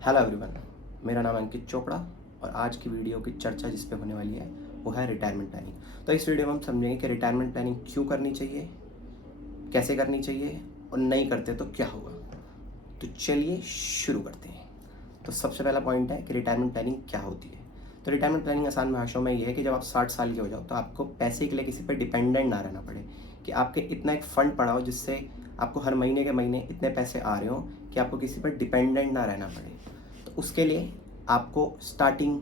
Hello everyone, मेरा नाम अंकित चोपड़ा और आज की वीडियो की चर्चा जिस पे होने वाली है वो है रिटायरमेंट प्लानिंग। तो इस वीडियो में हम समझेंगे कि रिटायरमेंट प्लानिंग क्यों करनी चाहिए, कैसे करनी चाहिए और नहीं करते तो क्या होगा। तो चलिए शुरू करते हैं। तो सबसे पहला पॉइंट है कि रिटायरमेंट प्लानिंग क्या होती है। तो रिटायरमेंट प्लानिंग आसान भाषाओं में ये है कि जब आप 60 साल के हो जाओ तो आपको पैसे के लिए किसी पर डिपेंडेंट ना रहना पड़े, कि आपके इतना एक फ़ंड पड़ा हो जिससे आपको हर महीने के महीने इतने पैसे आ रहे हो कि आपको किसी पर डिपेंडेंट ना रहना पड़े। तो उसके लिए आपको स्टार्टिंग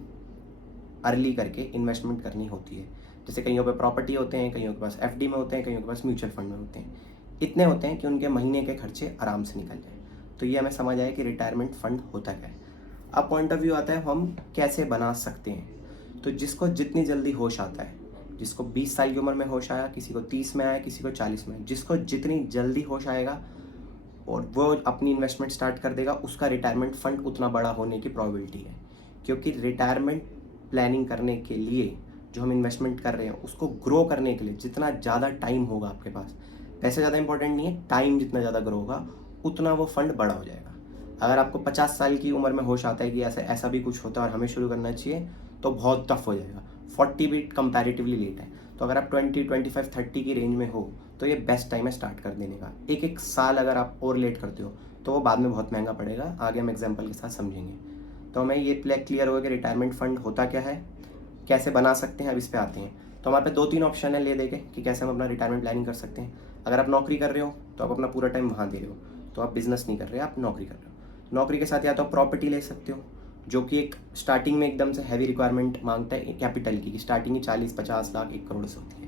अर्ली करके इन्वेस्टमेंट करनी होती है। जैसे कईयों पे प्रॉपर्टी होते हैं, कईयों के पास एफडी में होते हैं, कईयों के पास म्यूचुअल फंड में होते हैं। इतने होते हैं कि उनके महीने के खर्चे आराम से निकल जाए। तो ये हमें समझ आए कि रिटायरमेंट फंड होता क्या है। अब पॉइंट ऑफ व्यू आता है हम कैसे बना सकते हैं। तो जिसको जितनी जल्दी होश आता है, जिसको 20 साल की उम्र में होश आया, किसी को 30 में आया, किसी को 40 में आया, जिसको जितनी जल्दी होश आएगा और वो अपनी इन्वेस्टमेंट स्टार्ट कर देगा, उसका रिटायरमेंट फंड उतना बड़ा होने की प्रोबेबिलिटी है। क्योंकि रिटायरमेंट प्लानिंग करने के लिए जो हम इन्वेस्टमेंट कर रहे हैं उसको ग्रो करने के लिए जितना ज़्यादा टाइम होगा आपके पास, पैसे ज़्यादा इंपॉर्टेंट नहीं है, टाइम जितना ज़्यादा ग्रो होगा उतना वो फंड बड़ा हो जाएगा। अगर आपको 50 साल की उम्र में होश आता है कि ऐसा ऐसा भी कुछ होता है और हमें शुरू करना चाहिए, तो बहुत टफ हो जाएगा। 40 भी कंपैरेटिवली लेट है। तो अगर आप 20, 25, 30 की रेंज में हो तो ये बेस्ट टाइम है स्टार्ट कर देने का। एक एक साल अगर आप और लेट करते हो तो वो बाद में बहुत महंगा पड़ेगा। आगे हम एग्जाम्पल के साथ समझेंगे। तो हमें ये क्लियर होगा कि रिटायरमेंट फंड होता क्या है, कैसे बना सकते हैं। अब इस पे आते हैं। तो हमारे पे 2-3 ऑप्शन है ले देके कि कैसे हम अपना रिटायरमेंट प्लानिंग कर सकते हैं। अगर आप नौकरी कर रहे हो तो आप अपना पूरा टाइम वहाँ दे रहे हो, तो आप बिजनेस नहीं कर रहे, आप नौकरी कर रहे हो। नौकरी के साथ या तो आप प्रॉपर्टी ले सकते हो, जो कि एक स्टार्टिंग में एकदम से हैवी रिक्वायरमेंट मांगता है कैपिटल की, स्टार्टिंग ही 40-50 लाख 1 करोड़ से होती है।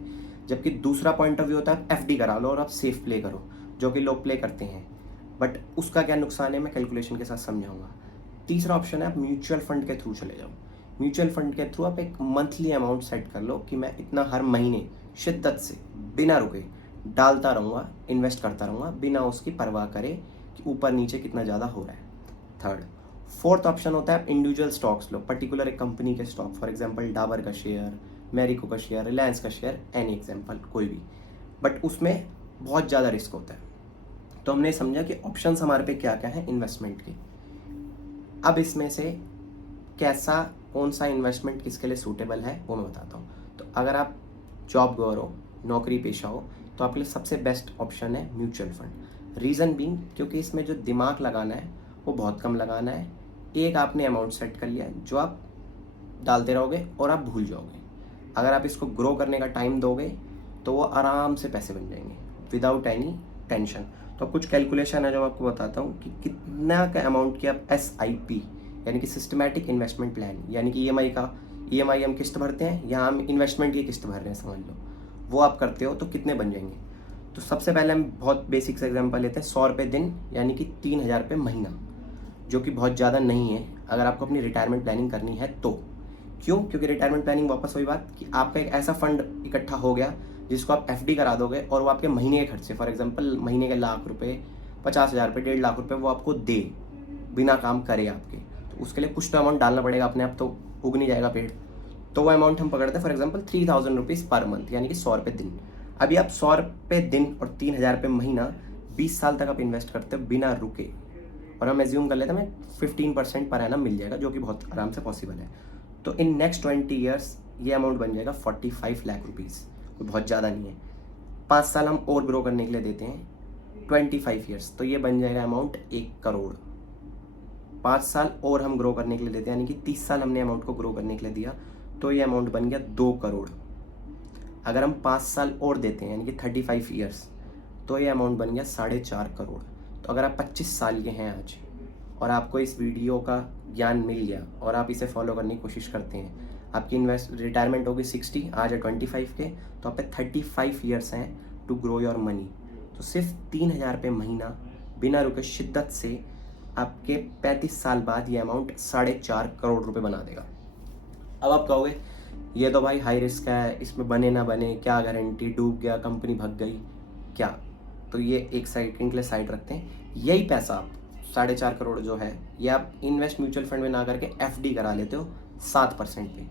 जबकि दूसरा पॉइंट ऑफ व्यू होता है एफडी करा लो और आप सेफ प्ले करो, जो कि लोग प्ले करते हैं। बट उसका क्या नुकसान है मैं कैलकुलेशन के साथ समझाऊंगा। तीसरा ऑप्शन है आप म्यूचुअल फंड के थ्रू चले जाओ। म्यूचुअल फंड के थ्रू आप एक मंथली अमाउंट सेट कर लो कि मैं इतना हर महीने शिद्दत से बिना रुके डालता रहूँगा, इन्वेस्ट करता रहूँगा बिना उसकी परवाह करे कि ऊपर नीचे कितना ज़्यादा हो रहा है। थर्ड, फोर्थ ऑप्शन होता है आप इंडिविजुअल स्टॉक्स लो, पर्टिकुलर एक कंपनी के स्टॉक, फॉर एग्जांपल डाबर का शेयर, मैरिको का शेयर, रिलायंस का शेयर, एनी एग्जांपल कोई भी। बट उसमें बहुत ज़्यादा रिस्क होता है। तो हमने समझा कि ऑप्शंस हमारे पे क्या क्या है इन्वेस्टमेंट के। अब इसमें से कैसा कौन सा इन्वेस्टमेंट किसके लिए सूटेबल है वो मैं बताता हूँ। तो अगर आप जॉब गोअर हो, नौकरी पेशा हो, तो आपके लिए सबसे बेस्ट ऑप्शन है म्यूचुअल फंड। रीज़न बीइंग क्योंकि इसमें जो दिमाग लगाना है वो बहुत कम लगाना है। एक आपने अमाउंट सेट कर लिया है जो आप डालते रहोगे और आप भूल जाओगे। अगर आप इसको ग्रो करने का टाइम दोगे तो वो आराम से पैसे बन जाएंगे विदाउट एनी टेंशन। तो कुछ कैलकुलेशन है जो मैं आपको बताता हूँ कि कितना का अमाउंट की आप SIP यानी कि सिस्टमैटिक इन्वेस्टमेंट प्लान, यानी कि EMI हम किस्त भरते हैं, यहाँ हम इन्वेस्टमेंट की किस्त भर रहे हैं समझ लो, वो आप करते हो तो कितने बन जाएंगे। तो सबसे पहले हम बहुत बेसिक से एग्जांपल लेते हैं। 100 रुपये दिन यानी कि 3000 रुपये महीना, जो कि बहुत ज़्यादा नहीं है अगर आपको अपनी रिटायरमेंट प्लानिंग करनी है तो। क्यों? क्योंकि रिटायरमेंट प्लानिंग वापस वही बात कि आपका एक ऐसा फंड इकट्ठा हो गया जिसको आप FD करा दोगे और वो आपके महीने के खर्चे, फॉर एग्जांपल महीने के लाख रुपए, 50,000 रुपये, 1.5 लाख रुपए वो आपको दे बिना काम करे आपके। तो उसके लिए कुछ तो अमाउंट डालना पड़ेगा, अपने आप तो उग नहीं जाएगा पेड़। तो वो अमाउंट हम पकड़ते हैं for example 3000 rupees per month, यानी कि 100 रुपये दिन। अभी आप 100 रुपये दिन और 3000 रुपये महीना 20 साल तक आप इन्वेस्ट करते हो बिना रुके, और हम एज्यूम कर लेते हैं हमें 15% पर एनम मिल जाएगा, जो कि बहुत आराम से पॉसिबल है। तो इन नेक्स्ट 20 ईयर्स ये अमाउंट बन जाएगा 45 लाख रुपीज़, कोई बहुत ज़्यादा नहीं है। 5 साल हम और ग्रो करने के लिए देते हैं, 25 ईयर्स, तो ये बन जाएगा अमाउंट 1 करोड़। 5 साल और हम ग्रो करने के लिए देते हैं, यानी कि 30 साल हमने अमाउंट को ग्रो करने के लिए दिया, तो ये अमाउंट बन गया 2 करोड़। अगर हम 5 साल और देते हैं यानी कि 35 ईयर्स, तो ये अमाउंट बन गया 4.5 करोड़। तो अगर आप 25 साल के हैं आज और आपको इस वीडियो का ज्ञान मिल गया और आप इसे फॉलो करने की कोशिश करते हैं, आपकी रिटायरमेंट होगी 60, आज है 25 के, तो आप पे 35 ईयर्स हैं टू ग्रो योर मनी। तो सिर्फ 3000 रुपये महीना बिना रुके शिद्दत से आपके 35 साल बाद ये अमाउंट 4.5 करोड़ रुपए बना देगा। अब आप कहोगे ये तो भाई हाई रिस्क है, इसमें बने ना बने, क्या गारंटी, डूब गया, कंपनी भग गई क्या। तो ये एक सेकंड के लिए साइड रखते हैं। यही पैसा आप 4.5 करोड़ जो है ये आप इन्वेस्ट म्यूचुअल फंड में ना करके FD करा लेते हो 7% पे।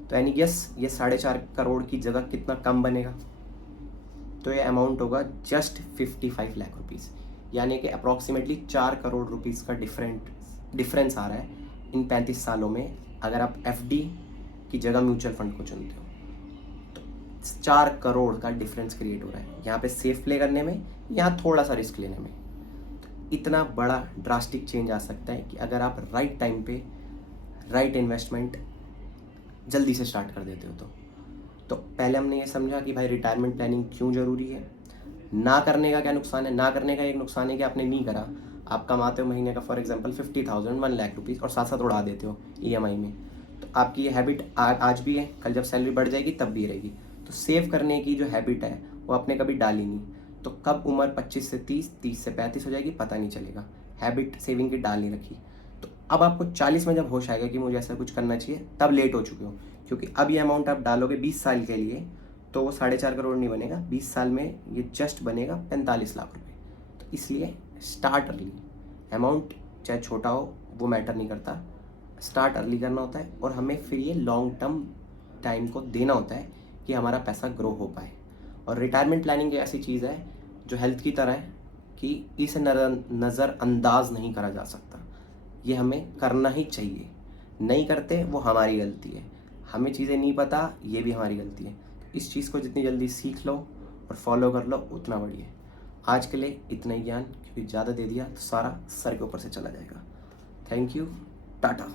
तो यानी यस, ये 4.5 करोड़ की जगह कितना कम बनेगा, तो ये अमाउंट होगा जस्ट 55 लाख रुपीज़, यानी कि अप्रॉक्सीमेटली 4 करोड़ रुपीज़ का डिफरेंस आ रहा है इन 35 सालों में अगर आप एफडी की जगह म्यूचुअल फंड को चुनते हो। तो 4 करोड़ का डिफरेंस क्रिएट हो रहा है यहाँ पे सेफ प्ले करने में, यहाँ थोड़ा सा रिस्क लेने में। इतना बड़ा ड्रास्टिक चेंज आ सकता है कि अगर आप राइट टाइम पे राइट इन्वेस्टमेंट जल्दी से स्टार्ट कर देते हो तो पहले हमने ये समझा कि भाई रिटायरमेंट प्लानिंग क्यों ज़रूरी है, ना करने का क्या नुकसान है। ना करने का एक नुकसान है कि आपने नहीं करा, आप कमाते हो महीने का फॉर एग्जांपल 50,000 1 लाख रुपीज़ और साथ साथ उड़ा देते हो ईएमआई में, तो आपकी ये हैबिट आज भी है, कल जब सैलरी बढ़ जाएगी तब भी रहेगी। तो सेव करने की जो हैबिट है वो आपने कभी डाली नहीं, तो कब उम्र 25 से 30, 30 से 35 हो जाएगी पता नहीं चलेगा, हैबिट सेविंग की डाल नहीं रखी। तो अब आपको 40 में जब होश आएगा कि मुझे ऐसा कुछ करना चाहिए, तब लेट हो चुके हो, क्योंकि अब ये अमाउंट आप डालोगे 20 साल के लिए तो वो 4.5 करोड़ नहीं बनेगा, 20 साल में ये जस्ट बनेगा 45 लाख रुपए। तो इसलिए स्टार्ट अर्ली, अमाउंट चाहे छोटा हो वो मैटर नहीं करता, स्टार्ट अर्ली करना होता है और हमें फिर ये लॉन्ग टर्म टाइम को देना होता है कि हमारा पैसा ग्रो हो पाए। और रिटायरमेंट प्लानिंग एक ऐसी चीज़ है जो हेल्थ की तरह है कि इसे नज़रअंदाज नहीं करा जा सकता, ये हमें करना ही चाहिए। नहीं करते वो हमारी गलती है, हमें चीज़ें नहीं पता ये भी हमारी गलती है। इस चीज़ को जितनी जल्दी सीख लो और फॉलो कर लो उतना बढ़िया है। आज के लिए इतना ही ज्ञान, क्योंकि ज़्यादा दे दिया तो सारा सर के ऊपर से चला जाएगा। Thank you, Tata.